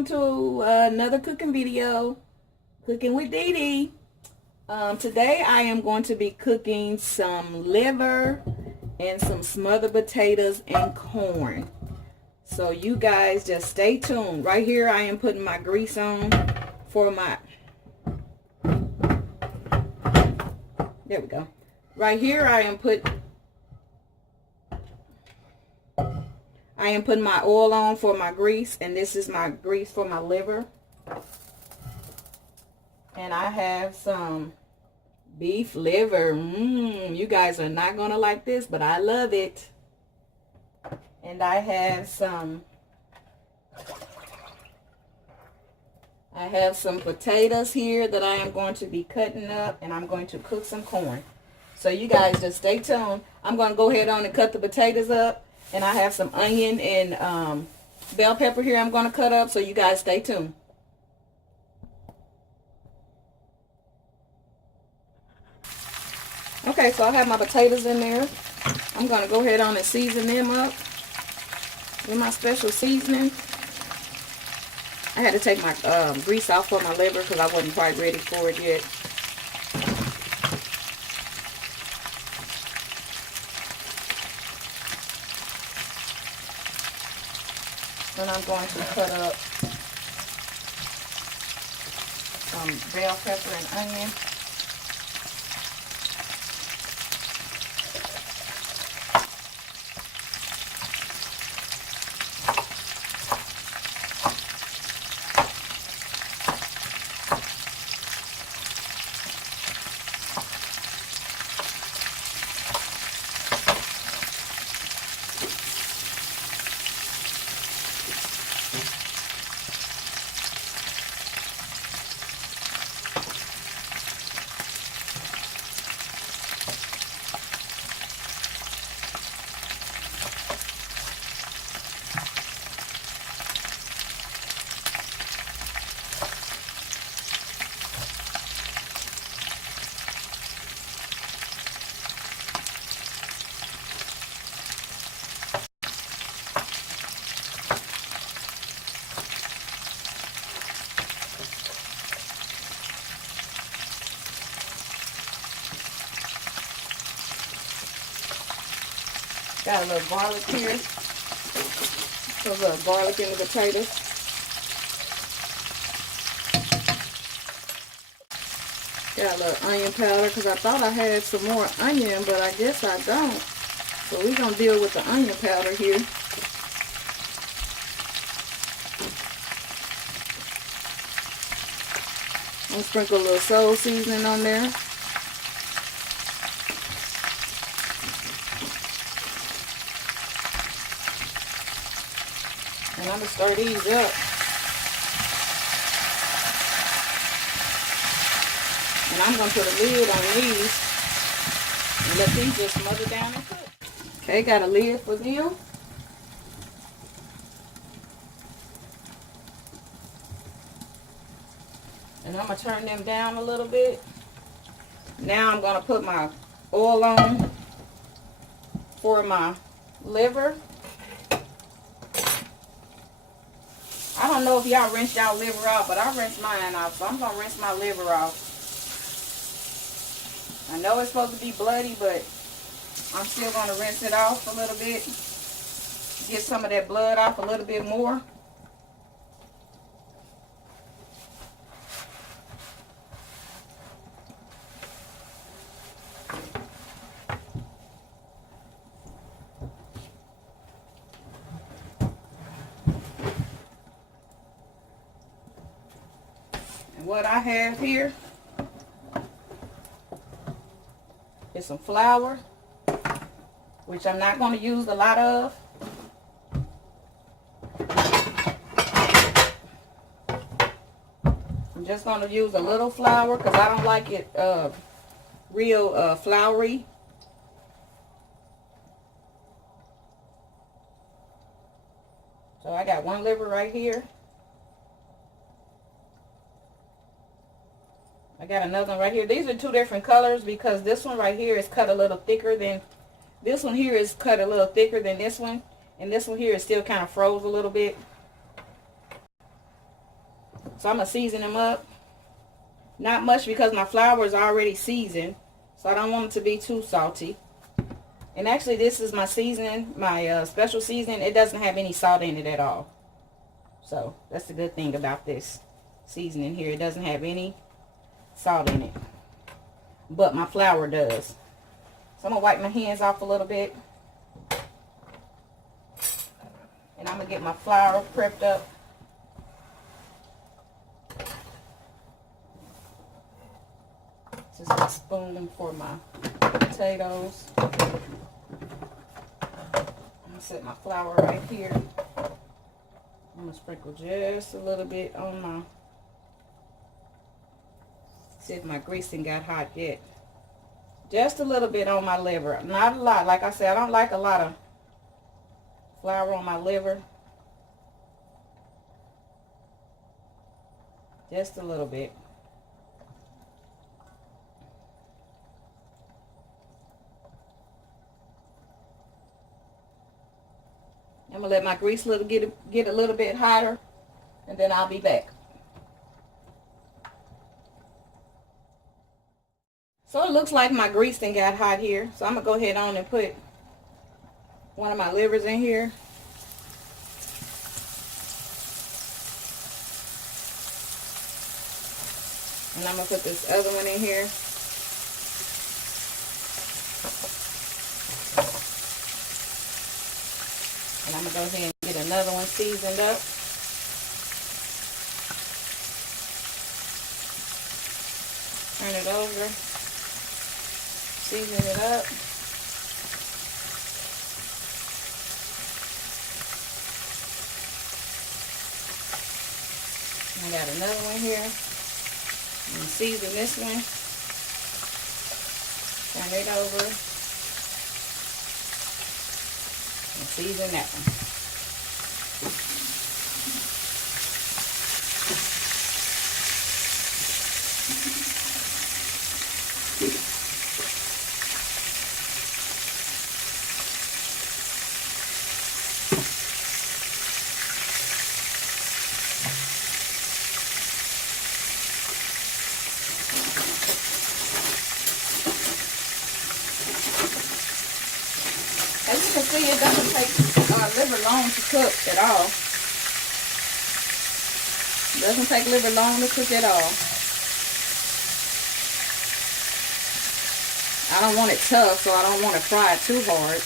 welcome to another cooking video, Cooking with DeDe. Today I am going to be cooking some liver and some smothered potatoes and corn. So you guys just stay tuned. Right here I am putting my grease on for my, there we go. Right here I am putting my oil on for my grease, and this is my grease for my liver. And I have some beef liver. You guys are not gonna like this, but I love it. And I have some potatoes here that I am going to be cutting up, and I'm going to cook some corn. So you guys just stay tuned. I'm going to go ahead on and cut the potatoes up. And I have some onion and bell pepper here I'm going to cut up, so you guys stay tuned. Okay, so I have my potatoes in there. I'm going to go ahead on and season them up with my special seasoning. I had to take my grease off for my liver because I wasn't quite ready for it yet. And I'm going to cut up some bell pepper and onion. Got a little garlic here. Put a little garlic in the potatoes. Got a little onion powder because I thought I had some more onion, but I guess I don't. So we're going to deal with the onion powder here. I'm going to sprinkle a little soul seasoning on there. And I'm going to stir these up. And I'm going to put a lid on these and let these just smother down and cook. Okay, got a lid for them. And I'm going to turn them down a little bit. Now I'm going to put my oil on for my liver. I don't know if y'all rinse y'all liver off, but I rinse mine off, so I'm going to rinse my liver off. I know it's supposed to be bloody, but I'm still going to rinse it off a little bit. Get some of that blood off a little bit more. What I have here is some flour, which I'm not going to use a lot of. I'm just going to use a little flour because I don't like it real floury. So I got one liver right here. I got another one right here. These are two different colors because this one right here is cut a little thicker than this one here is cut a little thicker than this one, and this one here is still kind of froze a little bit. So I'm going to season them up. Not much because my flour is already seasoned. So I don't want it to be too salty. And actually this is my seasoning, my special seasoning. It doesn't have any salt in it at all. So that's the good thing about this seasoning here. It doesn't have any salt in it. But my flour does. So I'm going to wipe my hands off a little bit. And I'm going to get my flour prepped up. This is my spoon for my potatoes. I'm going to set my flour right here. I'm going to sprinkle just a little bit on my, see if my grease ain't got hot yet. Just a little bit on my liver. Not a lot. Like I said, I don't like a lot of flour on my liver. Just a little bit. I'm going to let my grease get a little bit hotter, and then I'll be back. So it looks like my grease done got hot here. So I'm going to go ahead on and put one of my livers in here. And I'm going to put this other one in here. And I'm going to go ahead and get another one seasoned up. Turn it over. Season it up. I got another one here. I'm going to season this one. Turn it over. And season that one. As you can see, it doesn't take liver long to cook at all. It doesn't take liver long to cook at all. I don't want it tough, so I don't want to fry it too hard.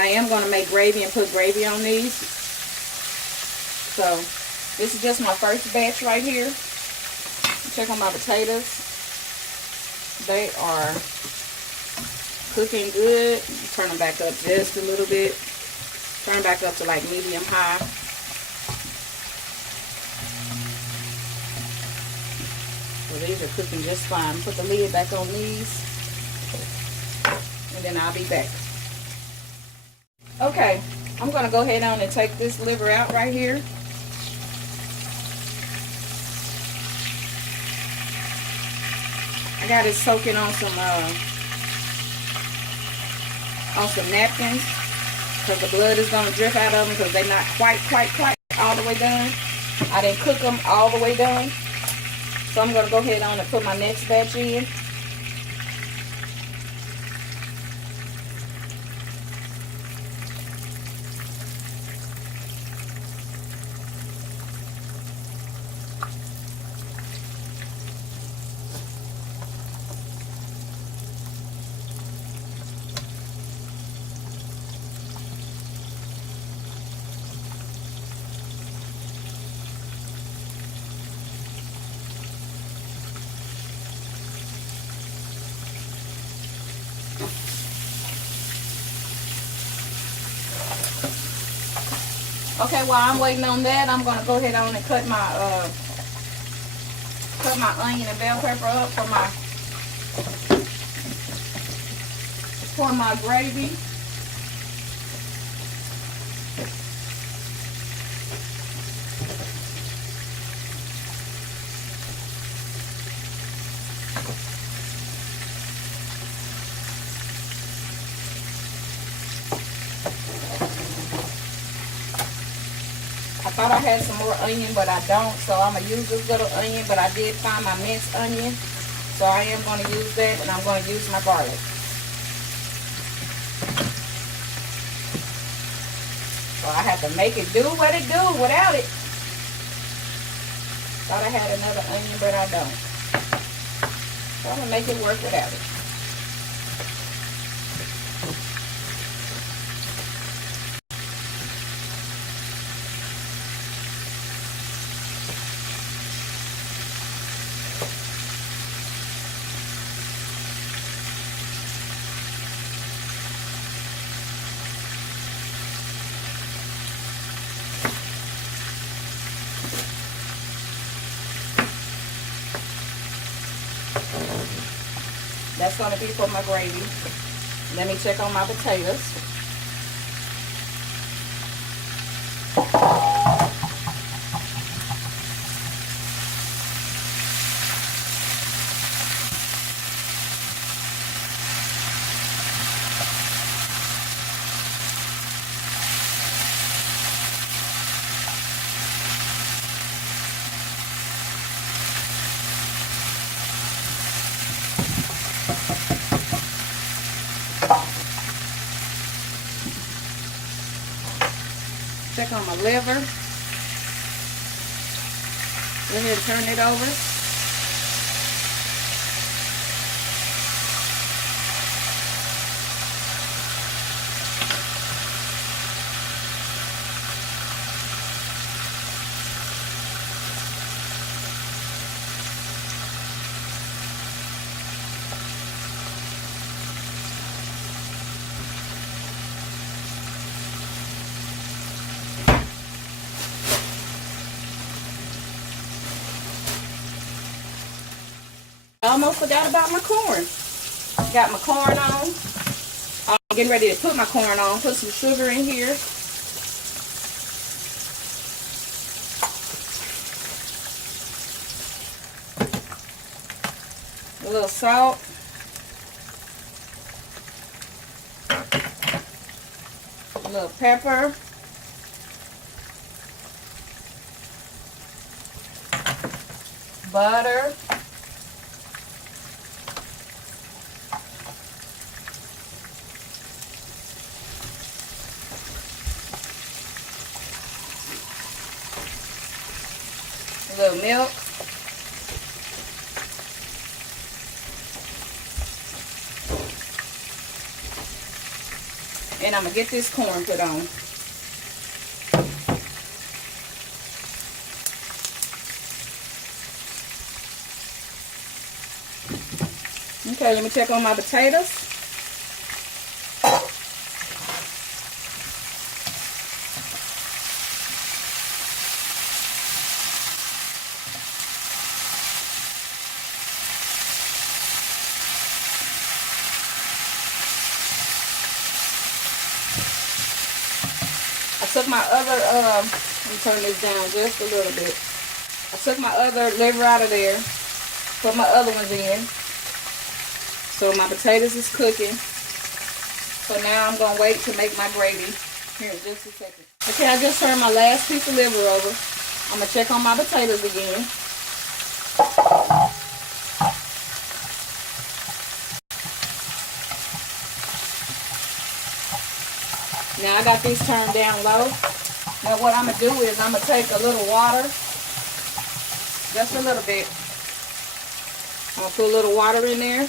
I am going to make gravy and put gravy on these. So this is just my first batch right here. Check on my potatoes. They are cooking good. Turn them back up just a little bit. Turn them back up to like medium high. So these are cooking just fine. Put the lid back on these. And then I'll be back. Okay, I'm going to go ahead on and take this liver out right here. I got it soaking on some napkins because the blood is going to drip out of them because they're not quite all the way done. I didn't cook them all the way done. So I'm going to go ahead on and put my next batch in. Okay, while I'm waiting on that, I'm gonna go ahead on and cut my onion and bell pepper up for my gravy. I thought I had some more onion, but I don't, so I'm going to use this little onion, but I did find my minced onion, so I am going to use that, and I'm going to use my garlic. So I have to make it do what it do without it. Thought I had another onion, but I don't. So I'm going to make it work without it. That's going to be for my gravy. Let me check on my potatoes. Check on my liver. Go ahead and turn it over. I almost forgot about my corn. Got my corn on. I'm getting ready to put my corn on. Put some sugar in here. A little salt. A little pepper. Butter. A little milk. And I'm going to get this corn put on. Okay, let me check on my potatoes. I took my other, let me turn this down just a little bit. I took my other liver out of there, put my other ones in. So my potatoes is cooking. So now I'm going to wait to make my gravy. Here in just a second. Okay, I just turned my last piece of liver over. I'm going to check on my potatoes again. Now I got these turned down low. Now what I'm going to do is I'm going to take a little water. Just a little bit. I'm going to put a little water in there.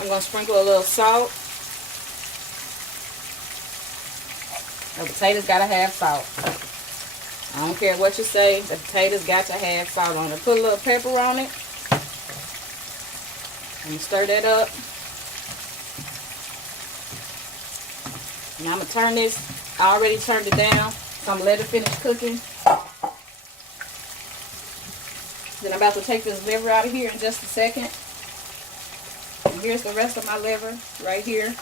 I'm going to sprinkle a little salt. The potatoes gotta have salt. I don't care what you say, the potatoes got to have salt on it. Put a little pepper on it. And stir that up. Now I'm gonna turn this. I already turned it down, so I'm gonna let it finish cooking. Then I'm about to take this liver out of here in just a second. And here's the rest of my liver right here.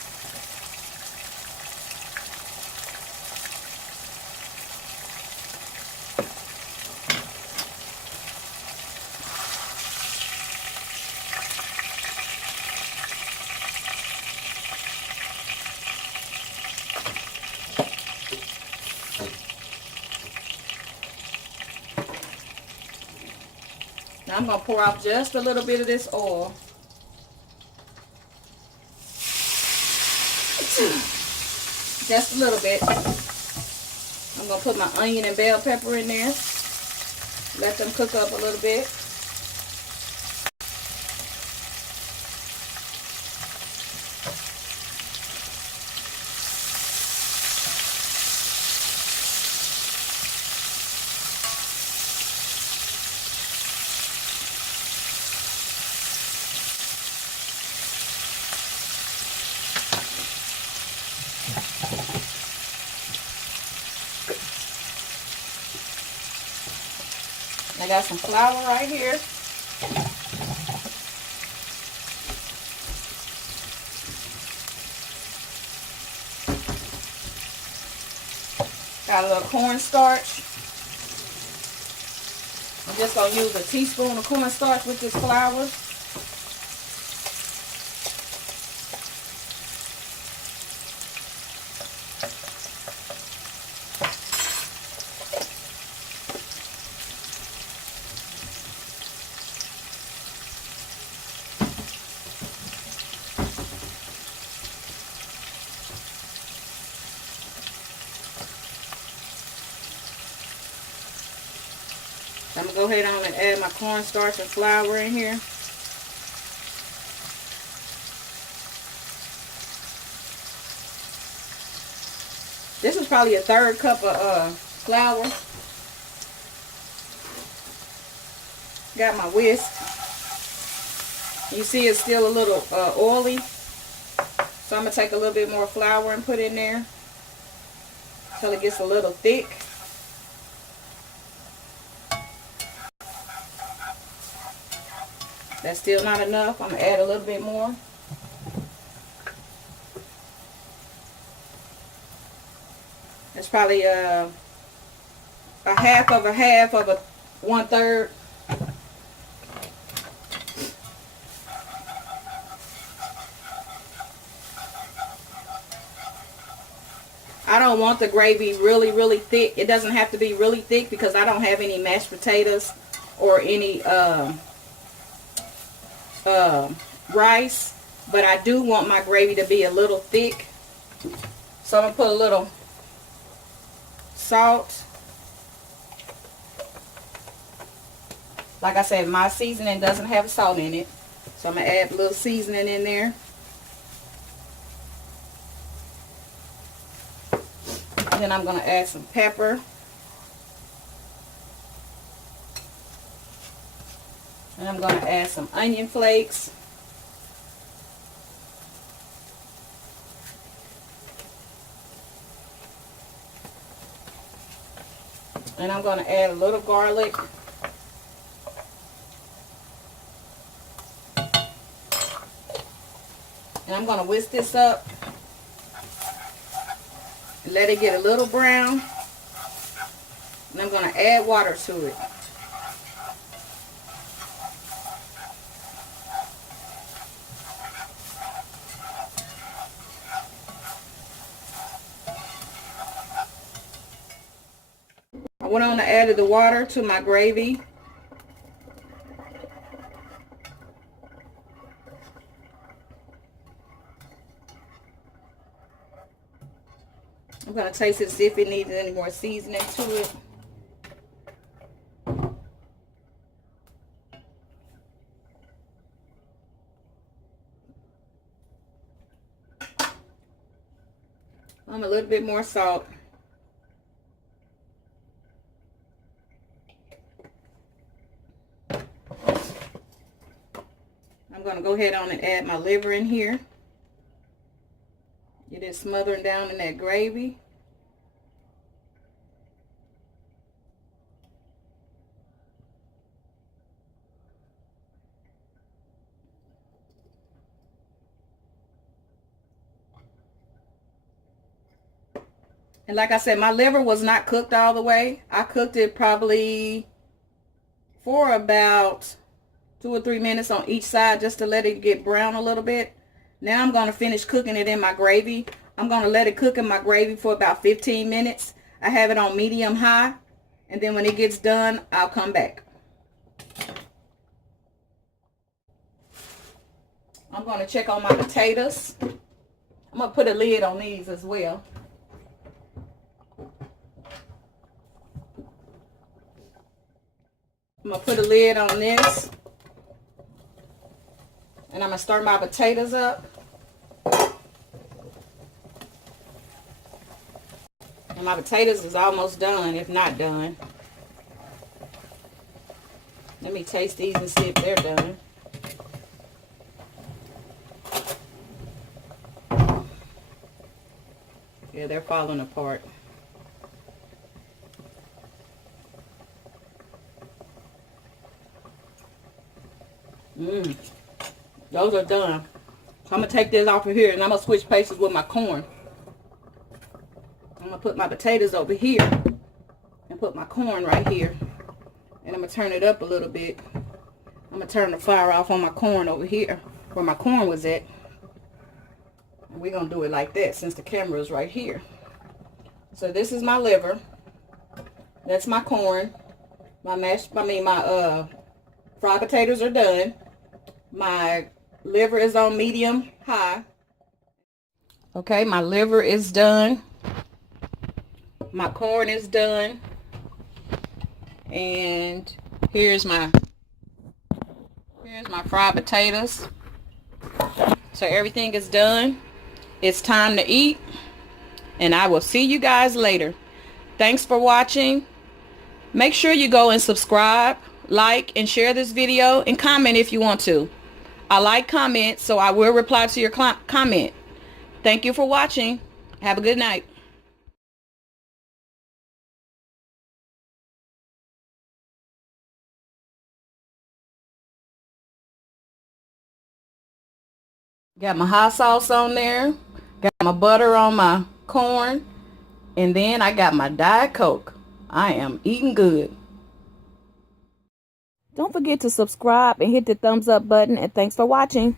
Now I'm going to pour off just a little bit of this oil. Just a little bit. I'm going to put my onion and bell pepper in there. Let them cook up a little bit. I got some flour right here. Got a little cornstarch. I'm just going to use a teaspoon of cornstarch with this flour. I'm going to go ahead on and add my cornstarch and flour in here. This is probably a third cup of flour. Got my whisk. You see it's still a little oily. So I'm going to take a little bit more flour and put in there until it gets a little thick. That's still not enough. I'm going to add a little bit more. That's probably a half of a 1/3. I don't want the gravy really thick. It doesn't have to be really thick because I don't have any mashed potatoes or any rice, but I do want my gravy to be a little thick. So I'm going to put a little salt. Like I said, my seasoning doesn't have salt in it, so I'm going to add a little seasoning in there. And then I'm going to add some pepper. And I'm going to add some onion flakes. And I'm going to add a little garlic. And I'm going to whisk this up. And let it get a little brown. And I'm going to add water to it. I went on and added the water to my gravy. I'm going to taste it, see if it needs any more seasoning to it. A little bit more salt. ahead on and add my liver in here. Get it smothering down in that gravy. And like I said, my liver was not cooked all the way. I cooked it probably for about 2 or 3 minutes on each side just to let it get brown a little bit. Now I'm going to finish cooking it in my gravy. I'm going to let it cook in my gravy for about 15 minutes. I have it on medium high. And then when it gets done, I'll come back. I'm going to check on my potatoes. I'm going to put a lid on these as well. I'm going to put a lid on this. And I'm going to stir my potatoes up. And my potatoes is almost done, if not done. Let me taste these and see if they're done. Yeah, they're falling apart. Those are done. So I'm going to take this off of here and I'm going to switch places with my corn. I'm going to put my potatoes over here and put my corn right here. And I'm going to turn it up a little bit. I'm going to turn the fire off on my corn over here where my corn was at. And we're going to do it like that since the camera is right here. So this is my liver. That's my corn. My fried potatoes are done. My liver is on medium high. Okay, my liver is done. My corn is done. And here's my fried potatoes. So everything is done. It's time to eat. And I will see you guys later. Thanks for watching. Make sure you go and subscribe, like, and share this video, and comment if you want to. I like comments, so I will reply to your comment. Thank you for watching. Have a good night. Got my hot sauce on there. Got my butter on my corn. And then I got my Diet Coke. I am eating good. Don't forget to subscribe and hit the thumbs up button. And thanks for watching.